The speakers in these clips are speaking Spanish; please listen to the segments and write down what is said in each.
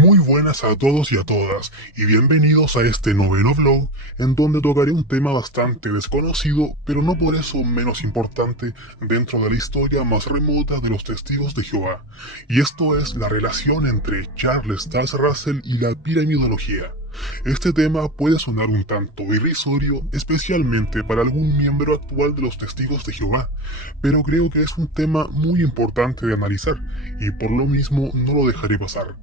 Muy buenas a todos y a todas, y bienvenidos a este noveno vlog, en donde tocaré un tema bastante desconocido, pero no por eso menos importante dentro de la historia más remota de los testigos de Jehová, y esto es la relación entre Charles Taze Russell y la piramidología. Este tema puede sonar un tanto irrisorio, especialmente para algún miembro actual de los testigos de Jehová, pero creo que es un tema muy importante de analizar, y por lo mismo no lo dejaré pasar.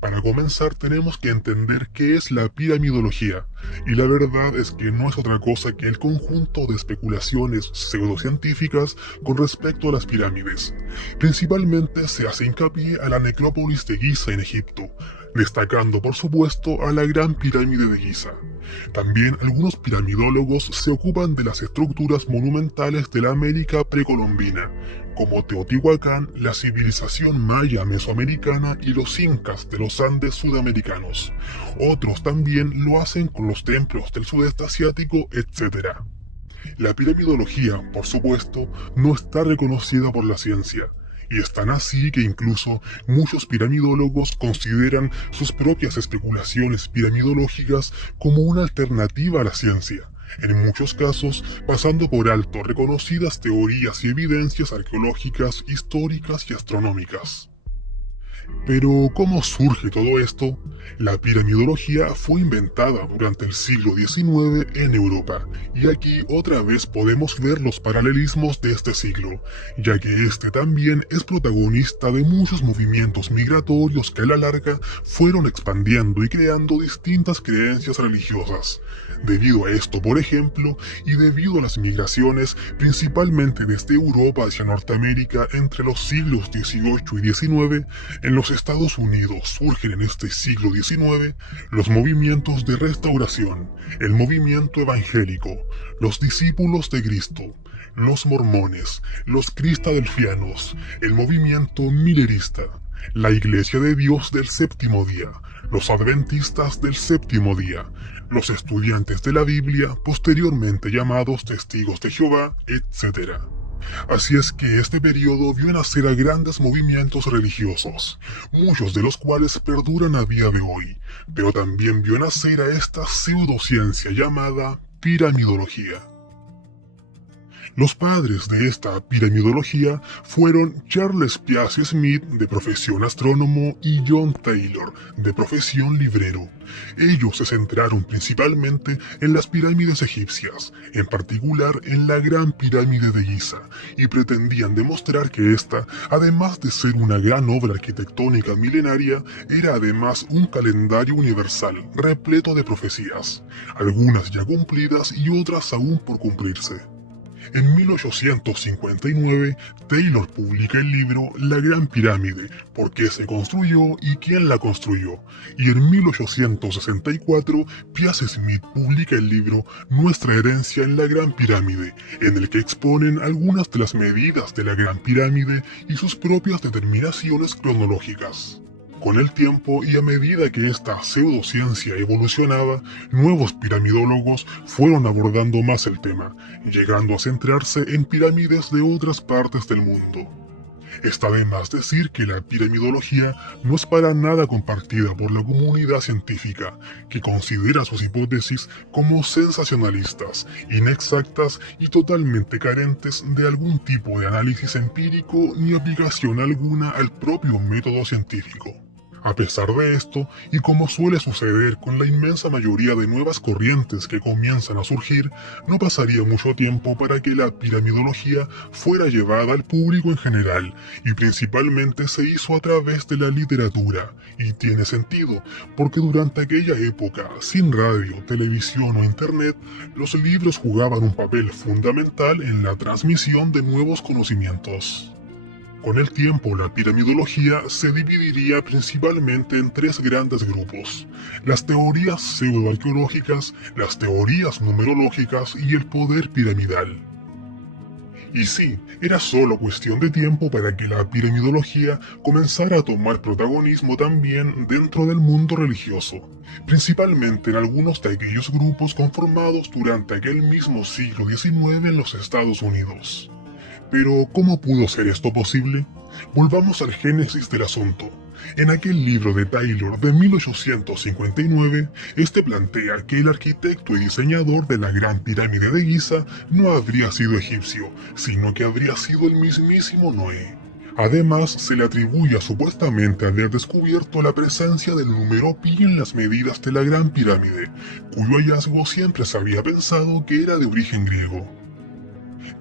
Para comenzar tenemos que entender qué es la piramidología, y la verdad es que no es otra cosa que el conjunto de especulaciones pseudocientíficas con respecto a las pirámides. Principalmente se hace hincapié a la necrópolis de Giza en Egipto, destacando por supuesto a la Gran Pirámide de Giza. También algunos piramidólogos se ocupan de las estructuras monumentales de la América precolombina, como Teotihuacán, la civilización maya mesoamericana y los incas de los Andes sudamericanos. Otros también lo hacen con los templos del sudeste asiático, etc. La piramidología, por supuesto, no está reconocida por la ciencia, y es tan así que incluso muchos piramidólogos consideran sus propias especulaciones piramidológicas como una alternativa a la ciencia, en muchos casos pasando por alto reconocidas teorías y evidencias arqueológicas, históricas y astronómicas. Pero, ¿cómo surge todo esto? La piramidología fue inventada durante el siglo XIX en Europa, y aquí otra vez podemos ver los paralelismos de este siglo, ya que este también es protagonista de muchos movimientos migratorios que a la larga fueron expandiendo y creando distintas creencias religiosas. Debido a esto, por ejemplo, y debido a las migraciones principalmente desde Europa hacia Norteamérica entre los siglos XVIII y XIX, en los Estados Unidos surgen en este siglo XIX los movimientos de restauración, el movimiento evangélico, los discípulos de Cristo, los mormones, los cristadelfianos, el movimiento millerista, la Iglesia de Dios del Séptimo Día, los adventistas del Séptimo Día, los estudiantes de la Biblia, posteriormente llamados testigos de Jehová, etc. Así es que este periodo vio nacer a grandes movimientos religiosos, muchos de los cuales perduran a día de hoy, pero también vio nacer a esta pseudociencia llamada piramidología. Los padres de esta piramidología fueron Charles Piazzi Smyth, de profesión astrónomo, y John Taylor, de profesión librero. Ellos se centraron principalmente en las pirámides egipcias, en particular en la Gran Pirámide de Giza, y pretendían demostrar que esta, además de ser una gran obra arquitectónica milenaria, era además un calendario universal, repleto de profecías, algunas ya cumplidas y otras aún por cumplirse. En 1859, Taylor publica el libro La Gran Pirámide, por qué se construyó y quién la construyó, y en 1864, Piazzi Smyth publica el libro Nuestra herencia en la Gran Pirámide, en el que exponen algunas de las medidas de la Gran Pirámide y sus propias determinaciones cronológicas. Con el tiempo y a medida que esta pseudociencia evolucionaba, nuevos piramidólogos fueron abordando más el tema, llegando a centrarse en pirámides de otras partes del mundo. Está de más decir que la piramidología no es para nada compartida por la comunidad científica, que considera sus hipótesis como sensacionalistas, inexactas y totalmente carentes de algún tipo de análisis empírico ni aplicación alguna al propio método científico. A pesar de esto, y como suele suceder con la inmensa mayoría de nuevas corrientes que comienzan a surgir, no pasaría mucho tiempo para que la piramidología fuera llevada al público en general, y principalmente se hizo a través de la literatura, y tiene sentido, porque durante aquella época, sin radio, televisión o internet, los libros jugaban un papel fundamental en la transmisión de nuevos conocimientos. Con el tiempo, la piramidología se dividiría principalmente en tres grandes grupos: las teorías pseudoarqueológicas, las teorías numerológicas y el poder piramidal. Y sí, era solo cuestión de tiempo para que la piramidología comenzara a tomar protagonismo también dentro del mundo religioso, principalmente en algunos de aquellos grupos conformados durante aquel mismo siglo XIX en los Estados Unidos. Pero, ¿cómo pudo ser esto posible? Volvamos al génesis del asunto. En aquel libro de Taylor de 1859, este plantea que el arquitecto y diseñador de la Gran Pirámide de Giza no habría sido egipcio, sino que habría sido el mismísimo Noé. Además, se le atribuye supuestamente haber descubierto la presencia del número pi en las medidas de la Gran Pirámide, cuyo hallazgo siempre se había pensado que era de origen griego.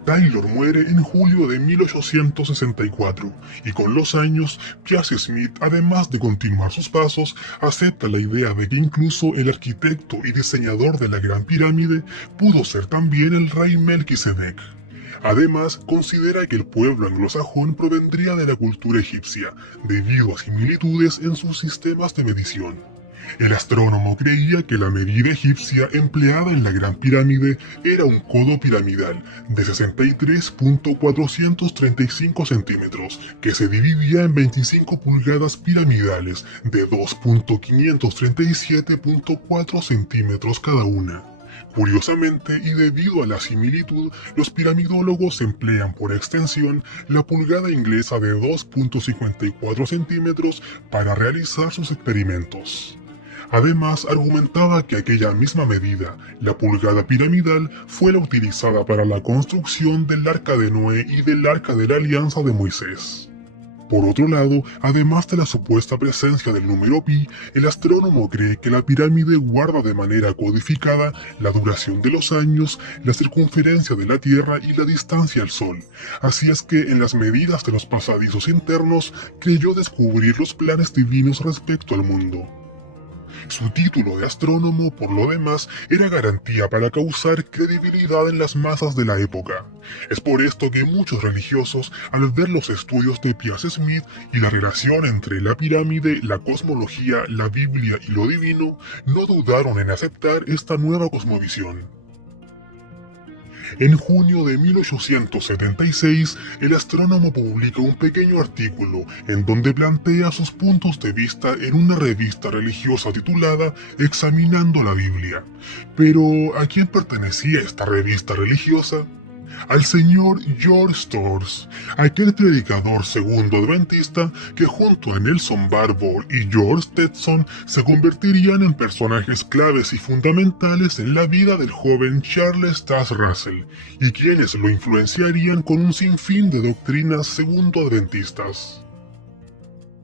Taylor muere en julio de 1864 y con los años, Piazzi Smyth, además de continuar sus pasos, acepta la idea de que incluso el arquitecto y diseñador de la Gran Pirámide pudo ser también el rey Melquisedec. Además, considera que el pueblo anglosajón provendría de la cultura egipcia, debido a similitudes en sus sistemas de medición. El astrónomo creía que la medida egipcia empleada en la Gran Pirámide era un codo piramidal de 63.435 centímetros, que se dividía en 25 pulgadas piramidales de 2.537.4 centímetros cada una. Curiosamente, y debido a la similitud, los piramidólogos emplean por extensión la pulgada inglesa de 2.54 centímetros para realizar sus experimentos. Además, argumentaba que aquella misma medida, la pulgada piramidal, fue la utilizada para la construcción del Arca de Noé y del Arca de la Alianza de Moisés. Por otro lado, además de la supuesta presencia del número pi, el astrónomo cree que la pirámide guarda de manera codificada la duración de los años, la circunferencia de la Tierra y la distancia al Sol. Así es que en las medidas de los pasadizos internos creyó descubrir los planes divinos respecto al mundo. Su título de astrónomo, por lo demás, era garantía para causar credibilidad en las masas de la época. Es por esto que muchos religiosos, al ver los estudios de Piazzi Smyth y la relación entre la pirámide, la cosmología, la Biblia y lo divino, no dudaron en aceptar esta nueva cosmovisión. En junio de 1876, el astrónomo publica un pequeño artículo en donde plantea sus puntos de vista en una revista religiosa titulada Examinando la Biblia. Pero, ¿a quién pertenecía esta revista religiosa? Al señor George Storrs, aquel predicador segundo adventista que junto a Nelson Barbour y George Stetson se convertirían en personajes claves y fundamentales en la vida del joven Charles Taze Russell, y quienes lo influenciarían con un sinfín de doctrinas segundo adventistas.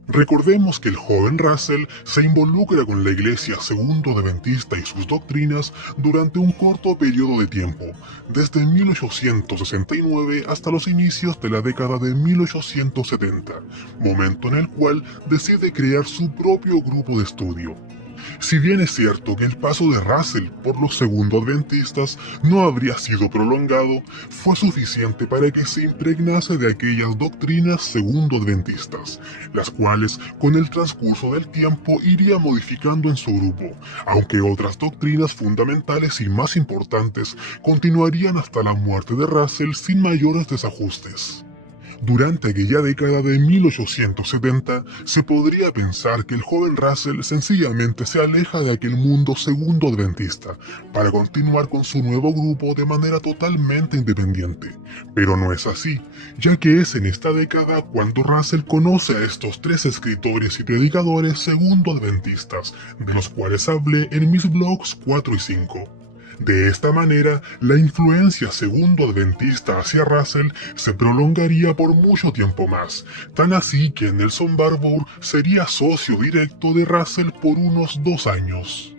Recordemos que el joven Russell se involucra con la Iglesia segundo adventista y sus doctrinas durante un corto periodo de tiempo, desde 1869 hasta los inicios de la década de 1870, momento en el cual decide crear su propio grupo de estudio. Si bien es cierto que el paso de Russell por los segundo-adventistas no habría sido prolongado, fue suficiente para que se impregnase de aquellas doctrinas segundo-adventistas, las cuales con el transcurso del tiempo iría modificando en su grupo, aunque otras doctrinas fundamentales y más importantes continuarían hasta la muerte de Russell sin mayores desajustes. Durante aquella década de 1870, se podría pensar que el joven Russell sencillamente se aleja de aquel mundo segundo adventista para continuar con su nuevo grupo de manera totalmente independiente. Pero no es así, ya que es en esta década cuando Russell conoce a estos tres escritores y predicadores segundo adventistas, de los cuales hablé en mis blogs 4 y 5. De esta manera, la influencia segundo-adventista hacia Russell se prolongaría por mucho tiempo más, tan así que Nelson Barbour sería socio directo de Russell por unos 2 años.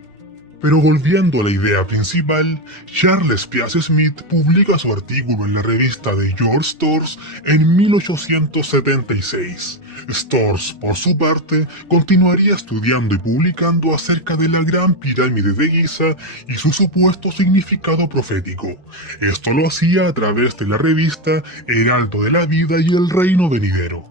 Pero volviendo a la idea principal, Charles Piazzi Smyth publica su artículo en la revista de George Storrs en 1876. Storrs, por su parte, continuaría estudiando y publicando acerca de la Gran Pirámide de Giza y su supuesto significado profético. Esto lo hacía a través de la revista Heraldo de la Vida y el Reino Venidero.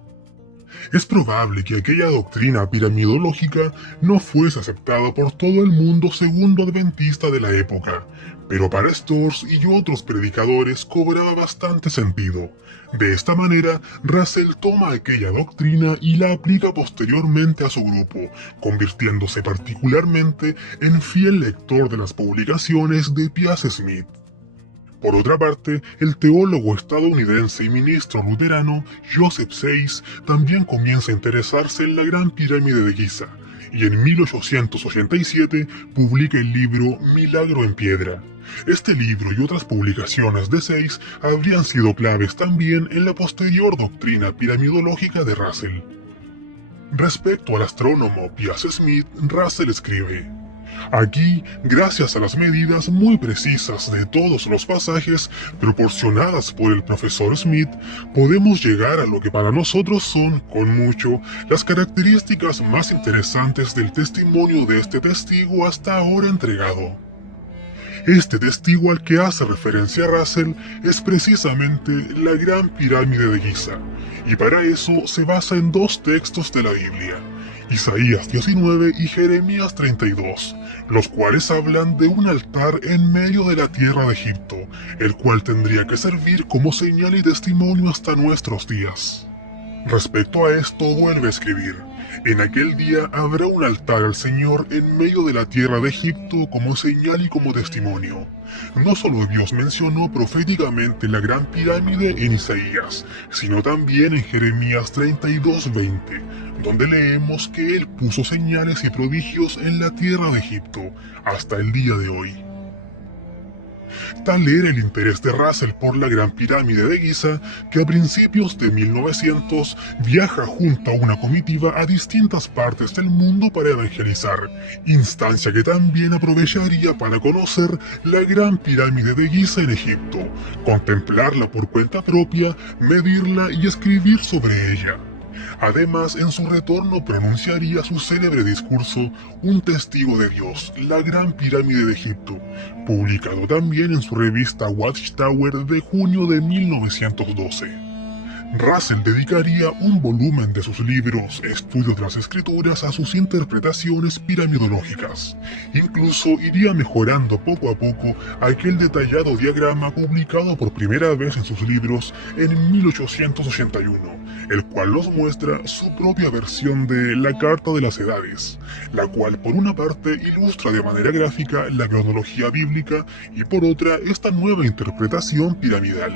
Es probable que aquella doctrina piramidológica no fuese aceptada por todo el mundo segundo adventista de la época, pero para Storrs y otros predicadores cobraba bastante sentido. De esta manera, Russell toma aquella doctrina y la aplica posteriormente a su grupo, convirtiéndose particularmente en fiel lector de las publicaciones de Piazzi Smyth. Por otra parte, el teólogo estadounidense y ministro luterano Joseph Seyss también comienza a interesarse en la Gran Pirámide de Giza, y en 1887 publica el libro Milagro en Piedra. Este libro y otras publicaciones de Seyss habrían sido claves también en la posterior doctrina piramidológica de Russell. Respecto al astrónomo Piaz Smith, Russell escribe: aquí, gracias a las medidas muy precisas de todos los pasajes proporcionadas por el profesor Smith, podemos llegar a lo que para nosotros son, con mucho, las características más interesantes del testimonio de este testigo hasta ahora entregado. Este testigo al que hace referencia Russell es precisamente la Gran Pirámide de Giza, y para eso se basa en dos textos de la Biblia, Isaías 19 y Jeremías 32, los cuales hablan de un altar en medio de la tierra de Egipto, el cual tendría que servir como señal y testimonio hasta nuestros días. Respecto a esto vuelve a escribir: en aquel día habrá un altar al Señor en medio de la tierra de Egipto como señal y como testimonio. No solo Dios mencionó proféticamente la Gran Pirámide en Isaías, sino también en Jeremías 32:20, donde leemos que Él puso señales y prodigios en la tierra de Egipto, hasta el día de hoy. Tal era el interés de Russell por la Gran Pirámide de Giza que a principios de 1900 viaja junto a una comitiva a distintas partes del mundo para evangelizar, instancia que también aprovecharía para conocer la Gran Pirámide de Giza en Egipto, contemplarla por cuenta propia, medirla y escribir sobre ella. Además, en su retorno pronunciaría su célebre discurso Un testigo de Dios, la Gran Pirámide de Egipto, publicado también en su revista Watchtower de junio de 1912. Russell dedicaría un volumen de sus libros Estudios de las Escrituras a sus interpretaciones piramidológicas. Incluso iría mejorando poco a poco aquel detallado diagrama publicado por primera vez en sus libros en 1881, el cual nos muestra su propia versión de la Carta de las Edades, la cual por una parte ilustra de manera gráfica la cronología bíblica y por otra esta nueva interpretación piramidal.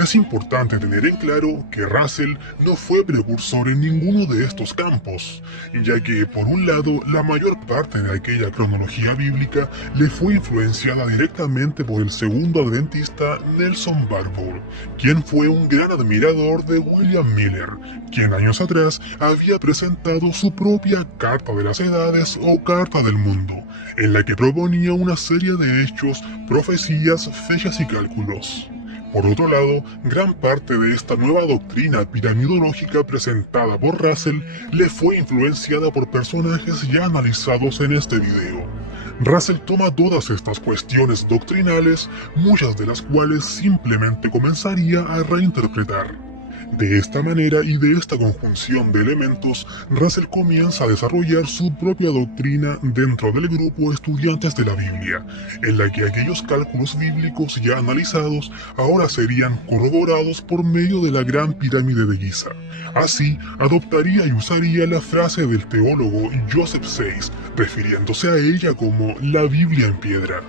Es importante tener en claro que Russell no fue precursor en ninguno de estos campos, ya que, por un lado, la mayor parte de aquella cronología bíblica le fue influenciada directamente por el segundo adventista Nelson Barbour, quien fue un gran admirador de William Miller, quien años atrás había presentado su propia Carta de las Edades o Carta del Mundo, en la que proponía una serie de hechos, profecías, fechas y cálculos. Por otro lado, gran parte de esta nueva doctrina piramidológica presentada por Russell le fue influenciada por personajes ya analizados en este video. Russell toma todas estas cuestiones doctrinales, muchas de las cuales simplemente comenzaría a reinterpretar. De esta manera y de esta conjunción de elementos, Russell comienza a desarrollar su propia doctrina dentro del grupo Estudiantes de la Biblia, en la que aquellos cálculos bíblicos ya analizados ahora serían corroborados por medio de la Gran Pirámide de Giza. Así, adoptaría y usaría la frase del teólogo Joseph Seyss, refiriéndose a ella como la Biblia en piedra.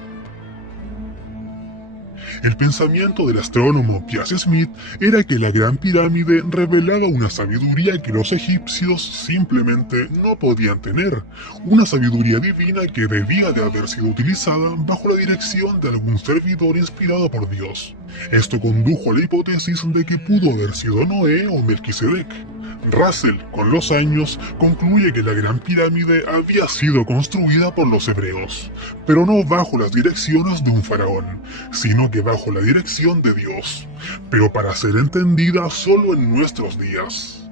El pensamiento del astrónomo Piaz Smith era que la Gran Pirámide revelaba una sabiduría que los egipcios simplemente no podían tener, una sabiduría divina que debía de haber sido utilizada bajo la dirección de algún servidor inspirado por Dios. Esto condujo a la hipótesis de que pudo haber sido Noé o Melquisedec. Russell, con los años, concluye que la Gran Pirámide había sido construida por los hebreos, pero no bajo las direcciones de un faraón, sino que bajo la dirección de Dios, pero para ser entendida solo en nuestros días.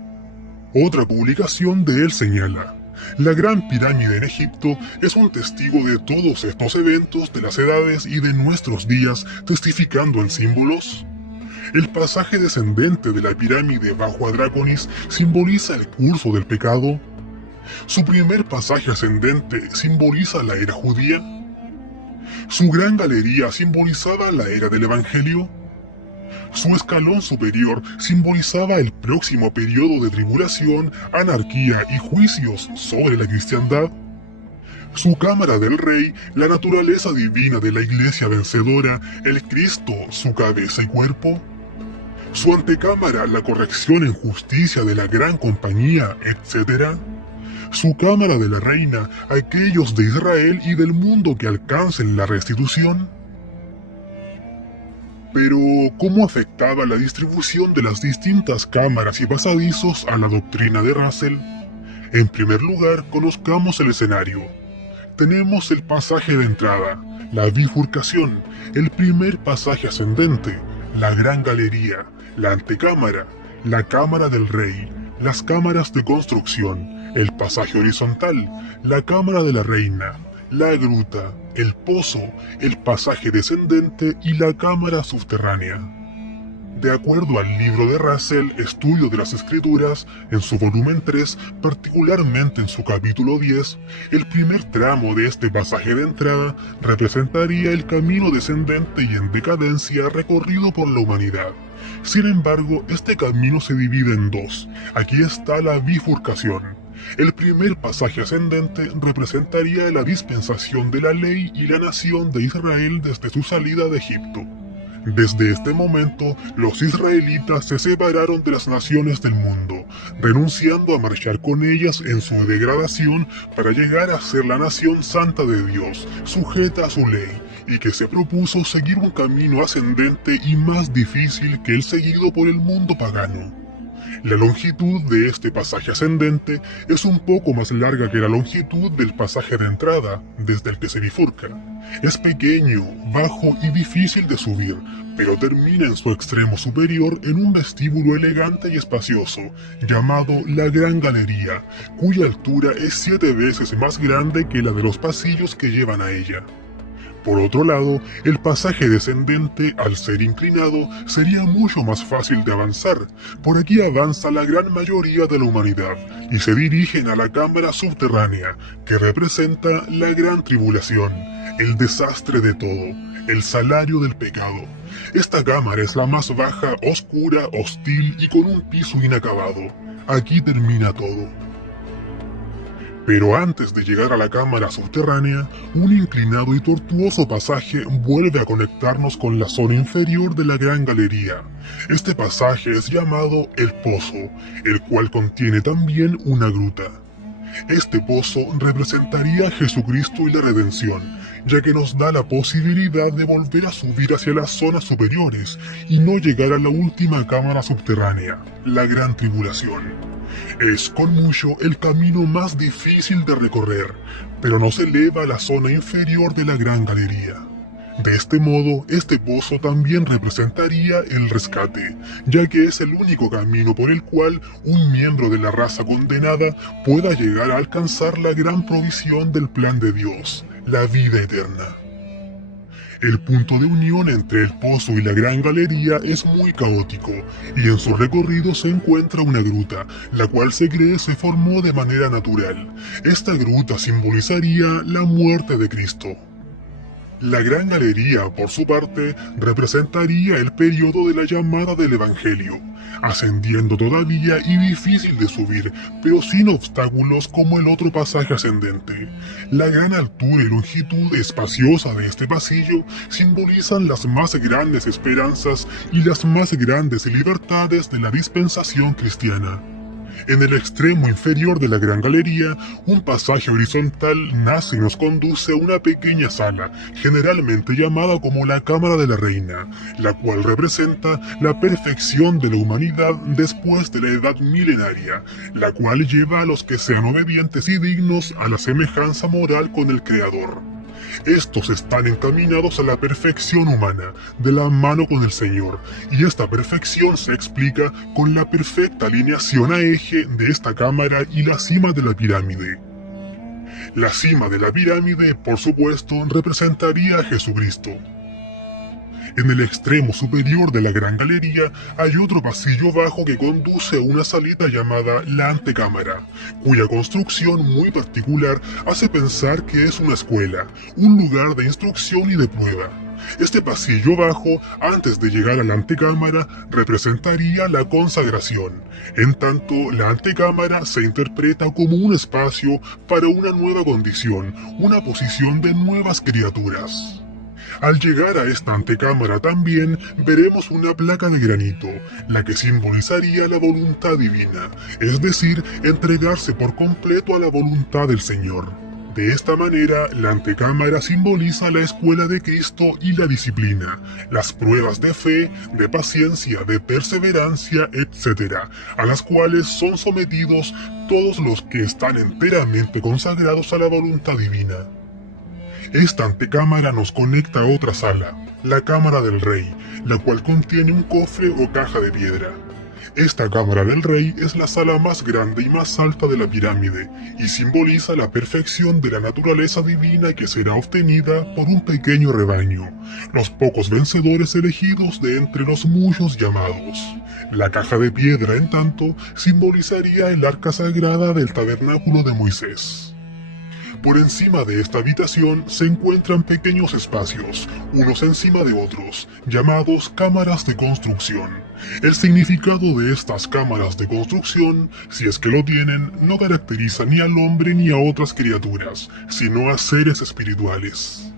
Otra publicación de él señala: la Gran Pirámide en Egipto es un testigo de todos estos eventos de las edades y de nuestros días, testificando en símbolos. El pasaje descendente de la pirámide bajo Adraconis simboliza el curso del pecado. Su primer pasaje ascendente simboliza la era judía. Su gran galería simbolizaba la era del Evangelio. Su escalón superior simbolizaba el próximo periodo de tribulación, anarquía y juicios sobre la cristiandad. Su cámara del rey, la naturaleza divina de la iglesia vencedora, el Cristo, su cabeza y cuerpo. Su antecámara, la corrección en justicia de la gran compañía, etc. Su cámara de la reina, aquellos de Israel y del mundo que alcancen la restitución. Pero, ¿cómo afectaba la distribución de las distintas cámaras y pasadizos a la doctrina de Russell? En primer lugar, conozcamos el escenario. Tenemos el pasaje de entrada, la bifurcación, el primer pasaje ascendente, la gran galería, la antecámara, la cámara del rey, las cámaras de construcción, el pasaje horizontal, la cámara de la reina, la gruta, el pozo, el pasaje descendente y la cámara subterránea. De acuerdo al libro de Russell, Estudio de las Escrituras, en su volumen 3, particularmente en su capítulo 10, el primer tramo de este pasaje de entrada representaría el camino descendente y en decadencia recorrido por la humanidad. Sin embargo, este camino se divide en dos. Aquí está la bifurcación. El primer pasaje ascendente representaría la dispensación de la ley y la nación de Israel desde su salida de Egipto. Desde este momento, los israelitas se separaron de las naciones del mundo, renunciando a marchar con ellas en su degradación para llegar a ser la nación santa de Dios, sujeta a su ley, y que se propuso seguir un camino ascendente y más difícil que el seguido por el mundo pagano. La longitud de este pasaje ascendente es un poco más larga que la longitud del pasaje de entrada, desde el que se bifurca. Es pequeño, bajo y difícil de subir, pero termina en su extremo superior en un vestíbulo elegante y espacioso, llamado la Gran Galería, cuya altura es 7 veces más grande que la de los pasillos que llevan a ella. Por otro lado, el pasaje descendente, al ser inclinado, sería mucho más fácil de avanzar. Por aquí avanza la gran mayoría de la humanidad, y se dirigen a la cámara subterránea, que representa la gran tribulación, el desastre de todo, el salario del pecado. Esta cámara es la más baja, oscura, hostil y con un piso inacabado. Aquí termina todo. Pero antes de llegar a la cámara subterránea, un inclinado y tortuoso pasaje vuelve a conectarnos con la zona inferior de la Gran Galería. Este pasaje es llamado el Pozo, el cual contiene también una gruta. Este pozo representaría a Jesucristo y la redención, ya que nos da la posibilidad de volver a subir hacia las zonas superiores y no llegar a la última cámara subterránea, la Gran Tribulación. Es con mucho el camino más difícil de recorrer, pero nos eleva a la zona inferior de la Gran Galería. De este modo, este pozo también representaría el rescate, ya que es el único camino por el cual un miembro de la raza condenada pueda llegar a alcanzar la gran provisión del plan de Dios, la vida eterna. El punto de unión entre el pozo y la Gran Galería es muy caótico, y en su recorrido se encuentra una gruta, la cual se cree se formó de manera natural. Esta gruta simbolizaría la muerte de Cristo. La Gran Galería, por su parte, representaría el periodo de la llamada del Evangelio, ascendiendo todavía y difícil de subir, pero sin obstáculos como el otro pasaje ascendente. La gran altura y longitud espaciosa de este pasillo simbolizan las más grandes esperanzas y las más grandes libertades de la dispensación cristiana. En el extremo inferior de la Gran Galería, un pasaje horizontal nace y nos conduce a una pequeña sala, generalmente llamada como la Cámara de la Reina, la cual representa la perfección de la humanidad después de la edad milenaria, la cual lleva a los que sean obedientes y dignos a la semejanza moral con el Creador. Estos están encaminados a la perfección humana, de la mano con el Señor, y esta perfección se explica con la perfecta alineación a eje de esta cámara y la cima de la pirámide. La cima de la pirámide, por supuesto, representaría a Jesucristo. En el extremo superior de la Gran Galería hay otro pasillo bajo que conduce a una salita llamada la Antecámara, cuya construcción muy particular hace pensar que es una escuela, un lugar de instrucción y de prueba. Este pasillo bajo, antes de llegar a la antecámara, representaría la consagración. En tanto, la antecámara se interpreta como un espacio para una nueva condición, una posición de nuevas criaturas. Al llegar a esta antecámara también veremos una placa de granito, la que simbolizaría la voluntad divina, es decir, entregarse por completo a la voluntad del Señor. De esta manera, la antecámara simboliza la escuela de Cristo y la disciplina, las pruebas de fe, de paciencia, de perseverancia, etc., a las cuales son sometidos todos los que están enteramente consagrados a la voluntad divina. Esta antecámara nos conecta a otra sala, la Cámara del Rey, la cual contiene un cofre o caja de piedra. Esta Cámara del Rey es la sala más grande y más alta de la pirámide, y simboliza la perfección de la naturaleza divina que será obtenida por un pequeño rebaño, los pocos vencedores elegidos de entre los muchos llamados. La caja de piedra, en tanto, simbolizaría el arca sagrada del tabernáculo de Moisés. Por encima de esta habitación se encuentran pequeños espacios, unos encima de otros, llamados cámaras de construcción. El significado de estas cámaras de construcción, si es que lo tienen, no caracteriza ni al hombre ni a otras criaturas, sino a seres espirituales.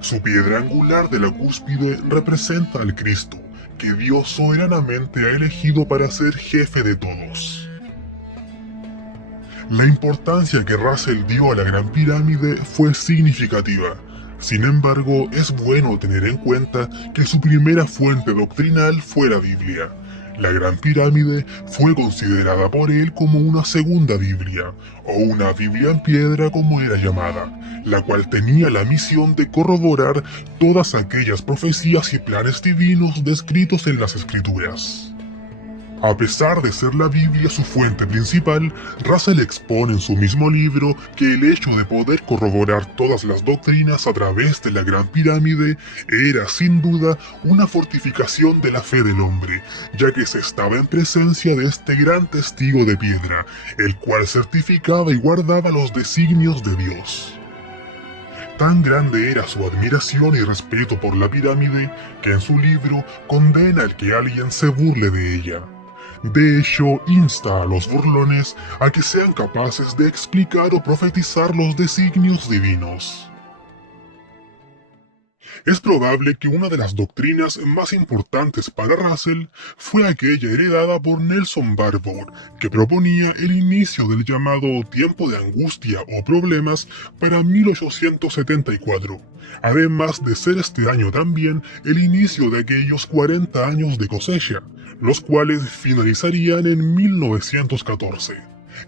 Su piedra angular de la cúspide representa al Cristo, que Dios soberanamente ha elegido para ser jefe de todos. La importancia que Russell dio a la Gran Pirámide fue significativa. Sin embargo, es bueno tener en cuenta que su primera fuente doctrinal fue la Biblia. La Gran Pirámide fue considerada por él como una segunda Biblia, o una Biblia en piedra como era llamada, la cual tenía la misión de corroborar todas aquellas profecías y planes divinos descritos en las Escrituras. A pesar de ser la Biblia su fuente principal, Russell expone en su mismo libro que el hecho de poder corroborar todas las doctrinas a través de la Gran Pirámide era sin duda una fortificación de la fe del hombre, ya que se estaba en presencia de este gran testigo de piedra, el cual certificaba y guardaba los designios de Dios. Tan grande era su admiración y respeto por la pirámide que en su libro condena el que alguien se burle de ella. De hecho, insta a los burlones a que sean capaces de explicar o profetizar los designios divinos. Es probable que una de las doctrinas más importantes para Russell fue aquella heredada por Nelson Barbour, que proponía el inicio del llamado tiempo de angustia o problemas para 1874, además de ser este año también el inicio de aquellos 40 años de cosecha, los cuales finalizarían en 1914.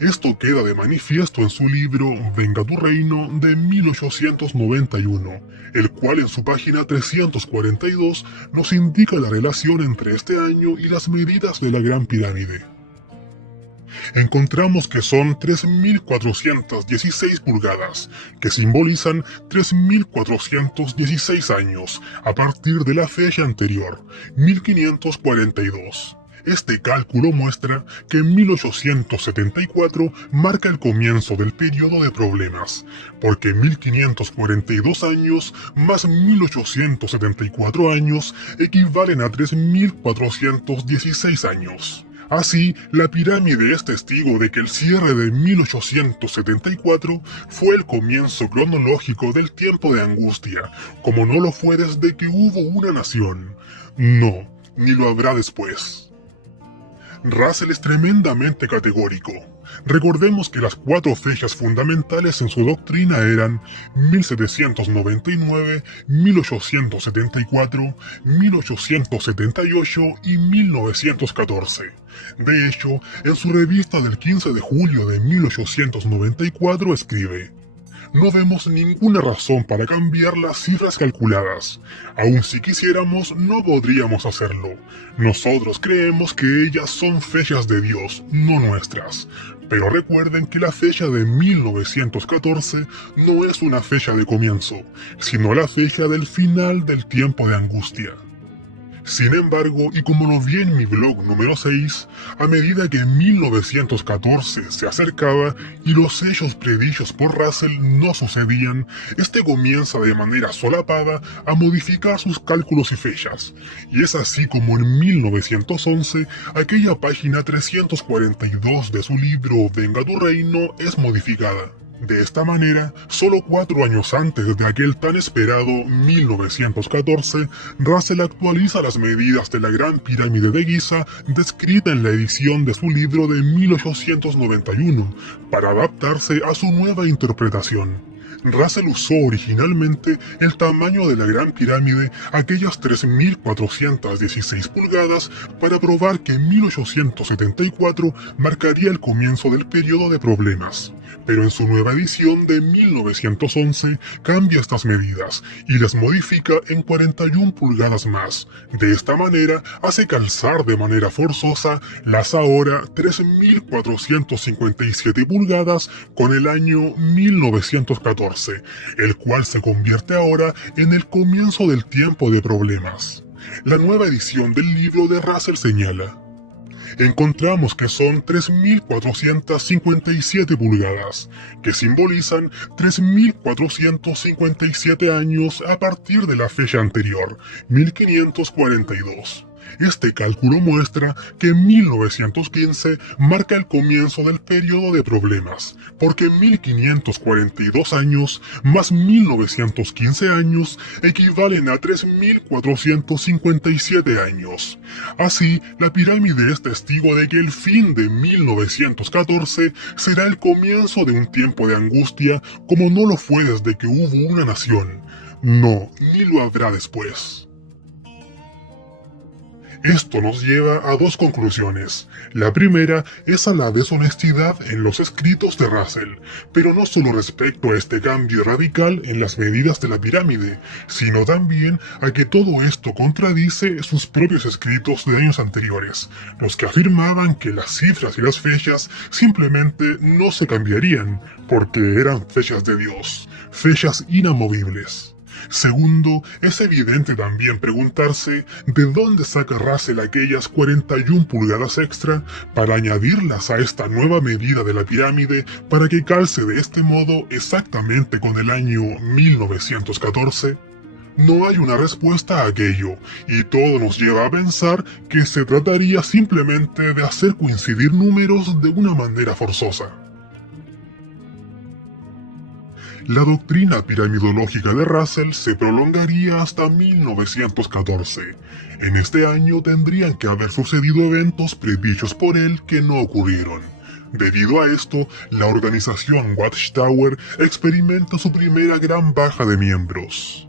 Esto queda de manifiesto en su libro Venga tu reino de 1891, el cual en su página 342 nos indica la relación entre este año y las medidas de la Gran Pirámide. Encontramos que son 3.416 pulgadas, que simbolizan 3.416 años, a partir de la fecha anterior, 1542. Este cálculo muestra que 1874 marca el comienzo del periodo de problemas, porque 1542 años más 1874 años equivalen a 3416 años. Así, la pirámide es testigo de que el cierre de 1874 fue el comienzo cronológico del tiempo de angustia, como no lo fue desde que hubo una nación. No, ni lo habrá después. Russell es tremendamente categórico. Recordemos que las 4 fechas fundamentales en su doctrina eran 1799, 1874, 1878 y 1914. De hecho, en su revista del 15 de julio de 1894 escribe: no vemos ninguna razón para cambiar las cifras calculadas. Aun si quisiéramos, no podríamos hacerlo. Nosotros creemos que ellas son fechas de Dios, no nuestras. Pero recuerden que la fecha de 1914 no es una fecha de comienzo, sino la fecha del final del tiempo de angustia. Sin embargo, y como lo vi en mi blog número 6, a medida que 1914 se acercaba y los hechos predichos por Russell no sucedían, este comienza de manera solapada a modificar sus cálculos y fechas. Y es así como en 1911, aquella página 342 de su libro Venga tu reino es modificada. De esta manera, solo 4 años antes de aquel tan esperado 1914, Russell actualiza las medidas de la Gran Pirámide de Giza descrita en la edición de su libro de 1891, para adaptarse a su nueva interpretación. Russell usó originalmente el tamaño de la Gran Pirámide, aquellas 3.416 pulgadas, para probar que 1874 marcaría el comienzo del periodo de problemas. Pero en su nueva edición de 1911 cambia estas medidas y las modifica en 41 pulgadas más. De esta manera hace calzar de manera forzosa las ahora 3.457 pulgadas con el año 1914, el cual se convierte ahora en el comienzo del tiempo de problemas. La nueva edición del libro de Russell señala: encontramos que son 3.457 pulgadas, que simbolizan 3.457 años a partir de la fecha anterior, 1542. Este cálculo muestra que 1915 marca el comienzo del periodo de problemas, porque 1542 años más 1915 años equivalen a 3457 años. Así, la pirámide es testigo de que el fin de 1914 será el comienzo de un tiempo de angustia como no lo fue desde que hubo una nación. No, ni lo habrá después. Esto nos lleva a dos conclusiones. La primera es a la deshonestidad en los escritos de Russell, pero no solo respecto a este cambio radical en las medidas de la pirámide, sino también a que todo esto contradice sus propios escritos de años anteriores, los que afirmaban que las cifras y las fechas simplemente no se cambiarían, porque eran fechas de Dios, fechas inamovibles. Segundo, es evidente también preguntarse de dónde saca Russell aquellas 41 pulgadas extra para añadirlas a esta nueva medida de la pirámide para que calce de este modo exactamente con el año 1914. No hay una respuesta a aquello, y todo nos lleva a pensar que se trataría simplemente de hacer coincidir números de una manera forzosa. La doctrina piramidológica de Russell se prolongaría hasta 1914. En este año tendrían que haber sucedido eventos predichos por él que no ocurrieron. Debido a esto, la organización Watchtower experimenta su primera gran baja de miembros.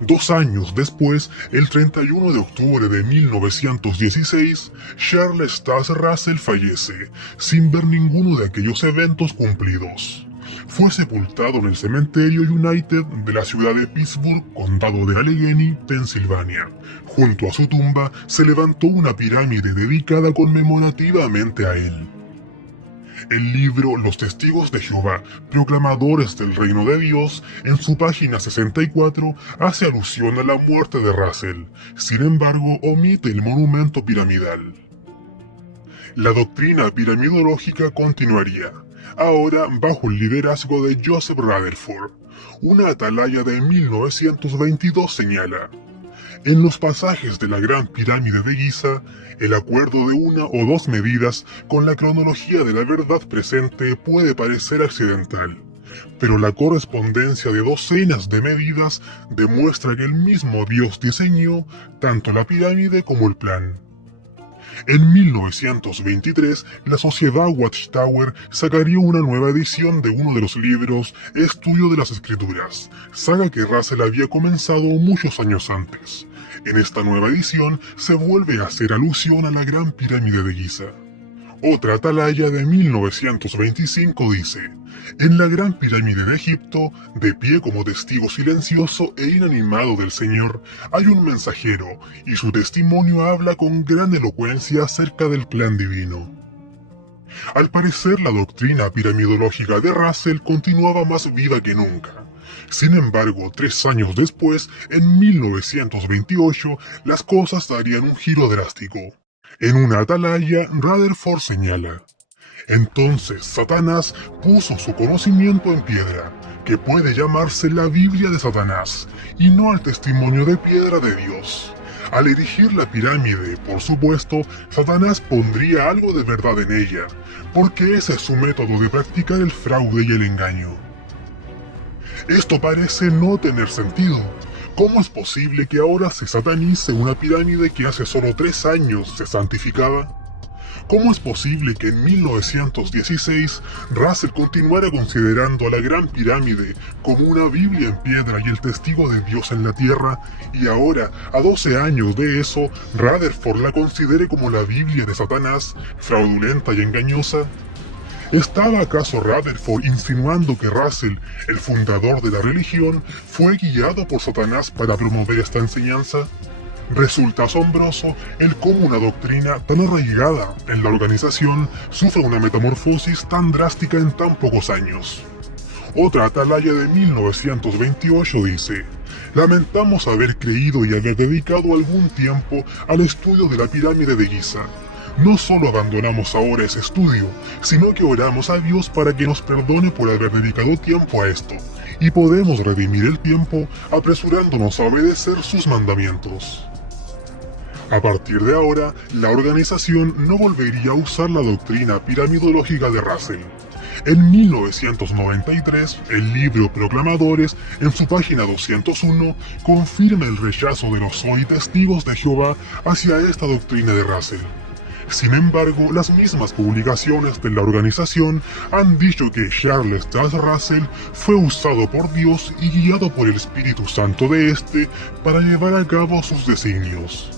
2 años después, el 31 de octubre de 1916, Charles Stas Russell fallece, sin ver ninguno de aquellos eventos cumplidos. Fue sepultado en el cementerio United de la ciudad de Pittsburgh, condado de Allegheny, Pensilvania. Junto a su tumba se levantó una pirámide dedicada conmemorativamente a él. El libro Los Testigos de Jehová, proclamadores del reino de Dios, en su página 64, hace alusión a la muerte de Russell. Sin embargo, omite el monumento piramidal. La doctrina piramidológica continuaría, ahora bajo el liderazgo de Joseph Rutherford. Una atalaya de 1922 señala: en los pasajes de la Gran Pirámide de Giza, el acuerdo de una o dos medidas con la cronología de la verdad presente puede parecer accidental, pero la correspondencia de docenas de medidas demuestra que el mismo Dios diseñó tanto la pirámide como el plan. En 1923, la sociedad Watchtower sacaría una nueva edición de uno de los libros Estudio de las Escrituras, saga que Russell había comenzado muchos años antes. En esta nueva edición se vuelve a hacer alusión a la Gran Pirámide de Giza. Otra atalaya de 1925 dice: en la Gran Pirámide de Egipto, de pie como testigo silencioso e inanimado del Señor, hay un mensajero, y su testimonio habla con gran elocuencia acerca del plan divino. Al parecer, la doctrina piramidológica de Russell continuaba más viva que nunca. Sin embargo, 3 años después, en 1928, las cosas darían un giro drástico. En una atalaya, Rutherford señala: entonces Satanás puso su conocimiento en piedra, que puede llamarse la Biblia de Satanás, y no al testimonio de piedra de Dios. Al erigir la pirámide, por supuesto, Satanás pondría algo de verdad en ella, porque ese es su método de practicar el fraude y el engaño. Esto parece no tener sentido. ¿Cómo es posible que ahora se satanice una pirámide que hace solo 3 años se santificaba? ¿Cómo es posible que en 1916 Russell continuara considerando a la Gran Pirámide como una Biblia en piedra y el testigo de Dios en la tierra, y ahora, a 12 años de eso, Rutherford la considere como la Biblia de Satanás, fraudulenta y engañosa? ¿Estaba acaso Rutherford insinuando que Russell, el fundador de la religión, fue guiado por Satanás para promover esta enseñanza? Resulta asombroso el cómo una doctrina tan arraigada en la organización sufre una metamorfosis tan drástica en tan pocos años. Otra atalaya de 1928 dice: lamentamos haber creído y haber dedicado algún tiempo al estudio de la pirámide de Giza. No solo abandonamos ahora ese estudio, sino que oramos a Dios para que nos perdone por haber dedicado tiempo a esto, y podemos redimir el tiempo apresurándonos a obedecer sus mandamientos. A partir de ahora, la organización no volvería a usar la doctrina piramidológica de Russell. En 1993, el libro Proclamadores, en su página 201, confirma el rechazo de los hoy testigos de Jehová hacia esta doctrina de Russell. Sin embargo, las mismas publicaciones de la organización han dicho que Charles Taze Russell fue usado por Dios y guiado por el Espíritu Santo de éste para llevar a cabo sus designios.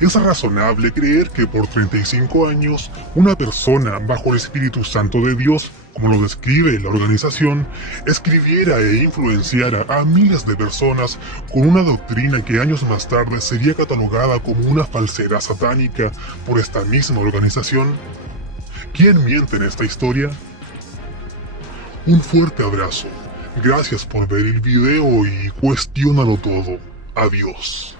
Es razonable creer que por 35 años, una persona bajo el Espíritu Santo de Dios, como lo describe la organización, escribiera e influenciara a miles de personas con una doctrina que años más tarde sería catalogada como una falsedad satánica por esta misma organización. ¿Quién miente en esta historia? Un fuerte abrazo. Gracias por ver el video y cuestiónalo todo. Adiós.